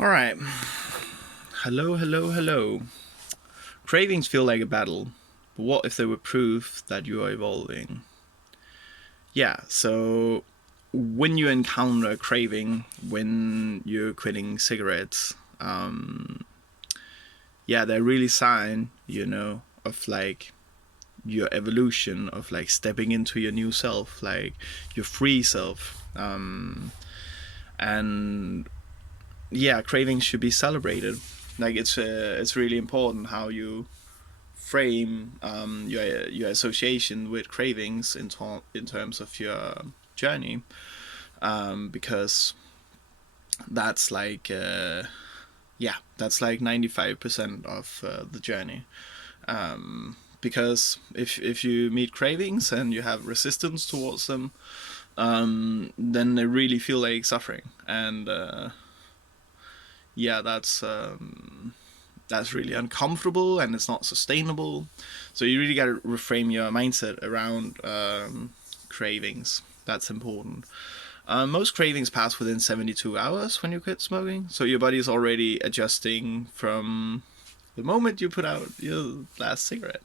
All right. Hello, hello, hello. Cravings feel like a battle, but what if they were proof that you are evolving? Yeah, so when you encounter a craving, when you're quitting cigarettes, yeah, they're really sign, of like your evolution, of like stepping into your new self, like your free self. And yeah, cravings should be celebrated. Like it's really important how you frame your association with cravings in terms of your journey, because that's like that's like 95% of the journey. Because if you meet cravings and you have resistance towards them, then they really feel like suffering, and yeah, that's really uncomfortable and it's not sustainable. So you really got to reframe your mindset around cravings. That's important. Most cravings pass within 72 hours when you quit smoking, so your body is already adjusting from the moment you put out your last cigarette.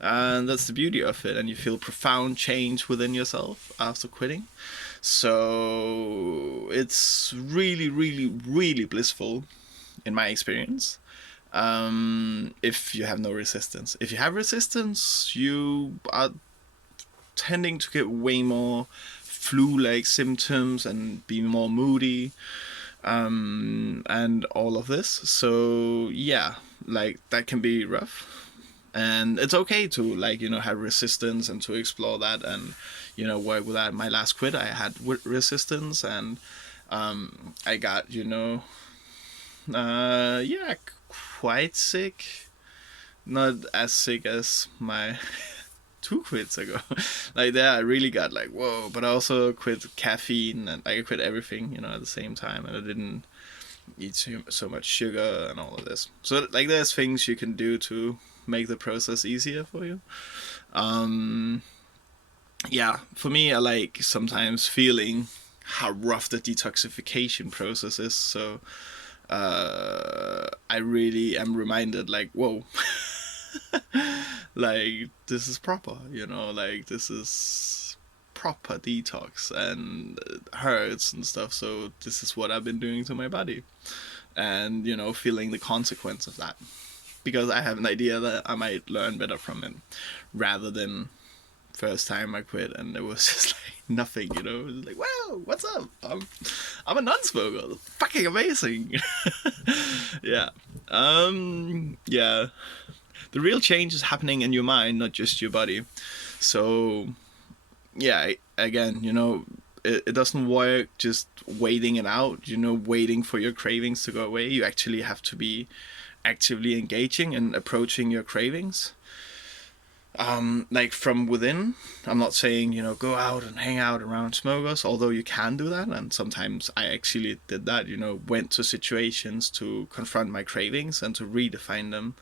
And that's the beauty of it, and you feel profound change within yourself after quitting. So it's really, really, really blissful in my experience, if you have no resistance. If you have resistance, you are tending to get way more flu-like symptoms and be more moody, and all of this. So yeah, like that can be rough, and it's okay to have resistance and to explore that and work with that. My last quit, I had resistance, and I got yeah, quite sick. Not as sick as my two quits ago. Like there, I really got like whoa. But I also quit caffeine and I quit everything, at the same time, and I didn't eat so much sugar and all of this. So like, there's things you can do to make the process easier for you. Um, yeah, for me, I like sometimes feeling how rough the detoxification process is. So I really am reminded, like, whoa, like this is proper, like this is proper detox, and it hurts and stuff. So this is what I've been doing to my body, and feeling the consequence of that, because I have an idea that I might learn better from it, rather than first time I quit and it was just like nothing, it was like, wow, what's up, I'm a non-smoker, fucking amazing. Yeah. Yeah, the real change is happening in your mind, not just your body. So yeah, again, it doesn't work just waiting it out, waiting for your cravings to go away. You actually have to be actively engaging and approaching your cravings, like from within. I'm not saying go out and hang out around smokers, although you can do that, and sometimes I actually did that. Went to situations to confront my cravings and to redefine them,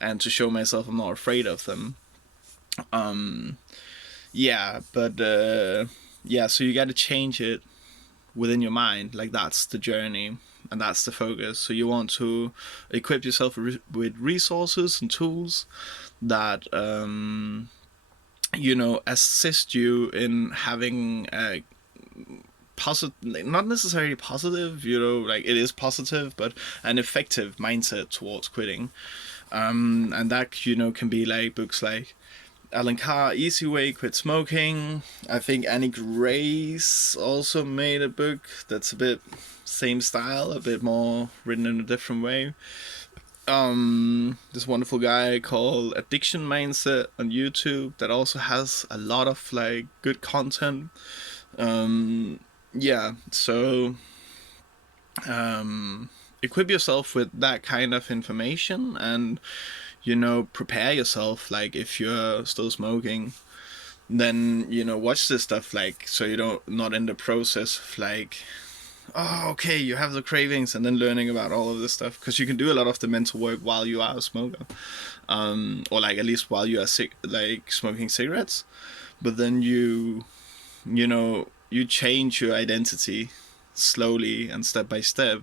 and to show myself I'm not afraid of them. Yeah, but yeah, so you got to change it within your mind. Like that's the journey and that's the focus. So you want to equip yourself with resources and tools that assist you in having a positive, not necessarily positive, like it is positive, but an effective mindset towards quitting. And that can be like books like Alan Carr, Easy Way, Quit Smoking. I think Annie Grace also made a book that's a bit same style, a bit more written in a different way. This wonderful guy called Addiction Mindset on YouTube that also has a lot of like good content. Yeah, so equip yourself with that kind of information, and prepare yourself. Like if you're still smoking, then watch this stuff, like so you don't not in the process of like, oh, okay, you have the cravings, and then learning about all of this stuff, because you can do a lot of the mental work while you are a smoker, or like at least while you are like smoking cigarettes. But then you change your identity slowly and step by step,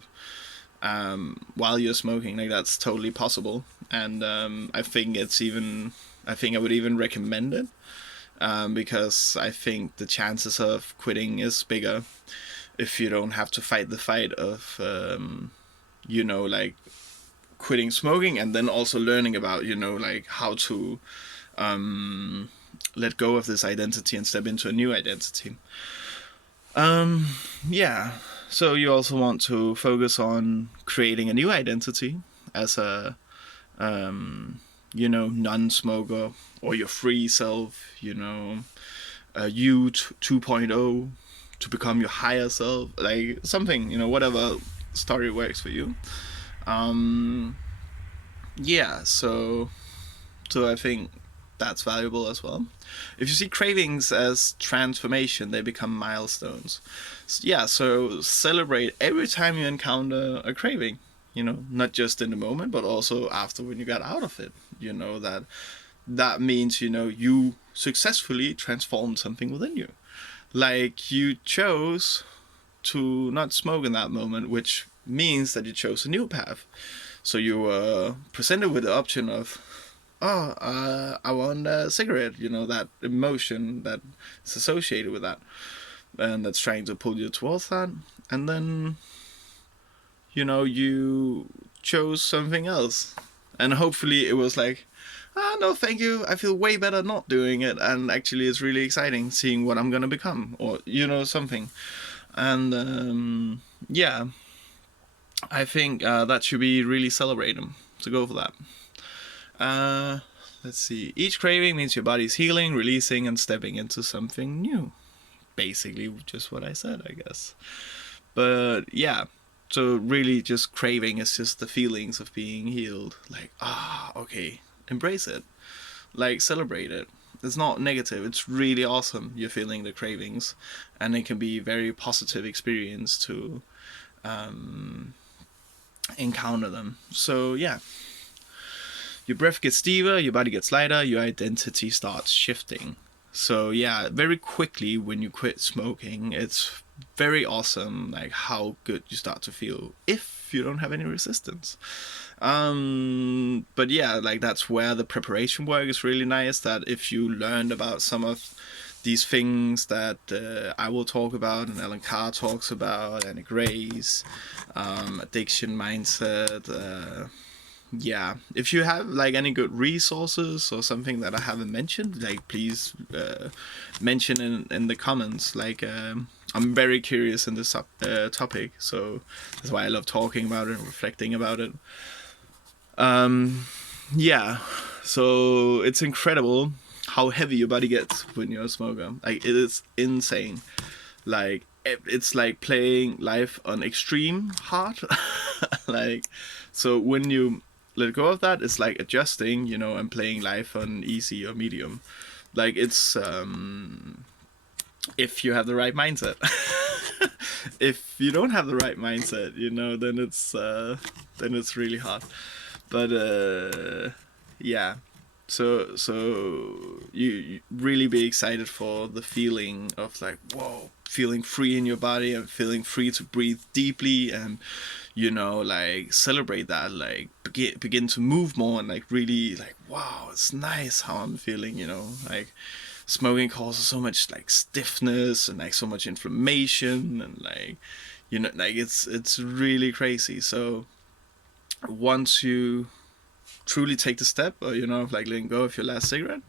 while you're smoking. Like, that's totally possible, and I think I would even recommend it, because I think the chances of quitting is bigger if you don't have to fight the fight of like quitting smoking, and then also learning about like how to let go of this identity and step into a new identity. Yeah. So you also want to focus on creating a new identity as a non-smoker, or your free self, you 2.0, to become your higher self, like something, whatever story works for you. Um, yeah, so I think that's valuable as well. If you see cravings as transformation, they become milestones. Yeah, so celebrate every time you encounter a craving. Not just in the moment, but also after, when you got out of it. That means you successfully transformed something within you. Like, you chose to not smoke in that moment, which means that you chose a new path. So you were presented with the option of, oh, I want a cigarette, that emotion that is associated with that, and that's trying to pull you towards that. And then, you chose something else. And hopefully it was like, no, thank you, I feel way better not doing it. And actually, it's really exciting seeing what I'm going to become, or, something. And, yeah, I think that should be really celebrated. So go for that. Let's see. Each craving means your body's healing, releasing, and stepping into something new. Basically, just what I said, I guess. But yeah, so really, just craving is just the feelings of being healed. Like, okay, embrace it. Like, celebrate it. It's not negative. It's really awesome. You're feeling the cravings, and it can be a very positive experience to encounter them. So yeah. Your breath gets deeper, your body gets lighter, your identity starts shifting. So yeah, very quickly when you quit smoking, it's very awesome, like how good you start to feel if you don't have any resistance. But yeah, like that's where the preparation work is really nice. That if you learned about some of these things that I will talk about, and Alan Carr talks about, and Grace, addiction mindset. Yeah, if you have like any good resources or something that I haven't mentioned, like please mention in the comments. Like I'm very curious in this topic, so that's why I love talking about it and reflecting about it. Yeah, so it's incredible how heavy your body gets when you're a smoker. Like, it is insane. Like, it's like playing life on extreme hard. Like, so when you let go of that, it's like adjusting, and playing life on easy or medium. Like, it's if you have the right mindset. If you don't have the right mindset, then it's really hard. But yeah, so you really be excited for the feeling of like, whoa, feeling free in your body and feeling free to breathe deeply, and like celebrate that, like begin to move more, and like really like, wow, it's nice how I'm feeling. Like, smoking causes so much like stiffness and like so much inflammation, and like like it's really crazy. So once you truly take the step, or like letting go of your last cigarette,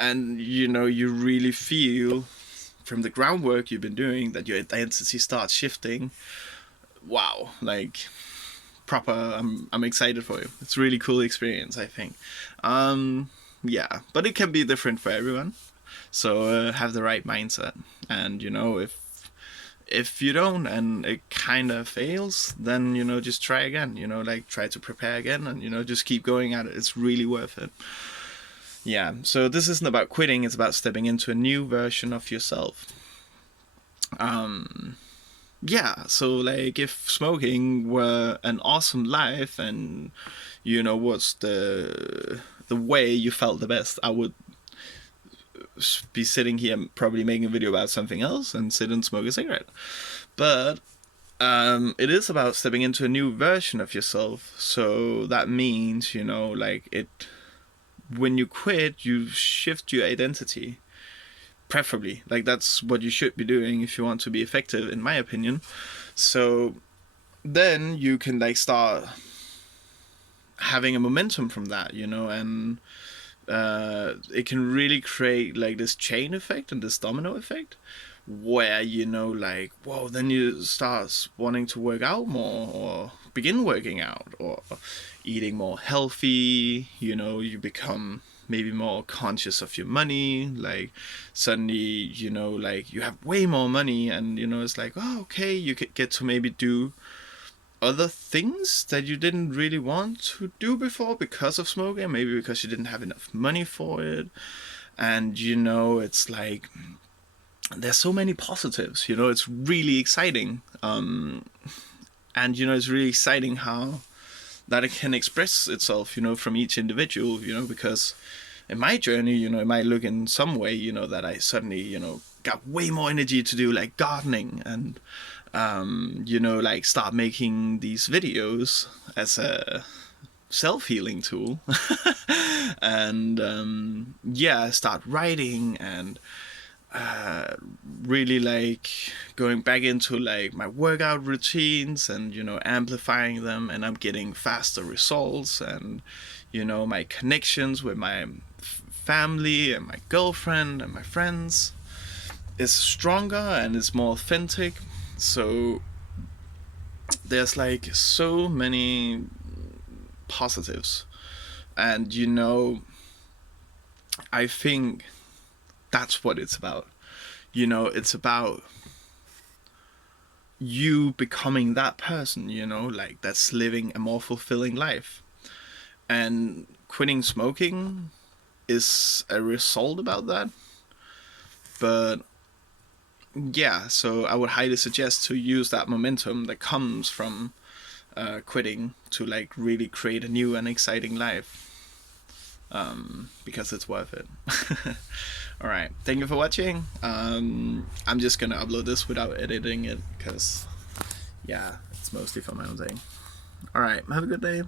and you really feel from the groundwork you've been doing that your identity starts shifting, wow, like proper, I'm excited for you. It's a really cool experience, I think. Yeah, but it can be different for everyone, so have the right mindset. And if you don't, and it kind of fails, then just try again. Like, try to prepare again, and just keep going at it. It's really worth it. Yeah, so this isn't about quitting, it's about stepping into a new version of yourself. Yeah, so like, if smoking were an awesome life, and what's the way you felt the best, I would be sitting here probably making a video about something else and sit and smoke a cigarette. But It is about stepping into a new version of yourself. So that means, like it, when you quit, you shift your identity. Preferably, like that's what you should be doing if you want to be effective, in my opinion. So then you can like start having a momentum from that, and it can really create like this chain effect and this domino effect where like whoa, then you start wanting to work out more or begin working out or eating more healthy. You become maybe more conscious of your money. Like suddenly like you have way more money, and it's like, oh, okay, you could get to maybe do other things that you didn't really want to do before because of smoking, maybe because you didn't have enough money for it. And it's like there's so many positives. It's really exciting. And it's really exciting how that it can express itself, from each individual, because in my journey, it might look in some way, that I suddenly, got way more energy to do like gardening and, like start making these videos as a self-healing tool. And, yeah, start writing and, really like going back into like my workout routines and amplifying them, and I'm getting faster results, and my connections with my family and my girlfriend and my friends is stronger and it's more authentic. So there's like so many positives, and I think that's what it's about. It's about you becoming that person, like that's living a more fulfilling life. And quitting smoking is a result about that. But yeah, so I would highly suggest to use that momentum that comes from quitting to like really create a new and exciting life. Because it's worth it. All right, thank you for watching. I'm just gonna upload this without editing it because, yeah, it's mostly for my own thing. All right, have a good day.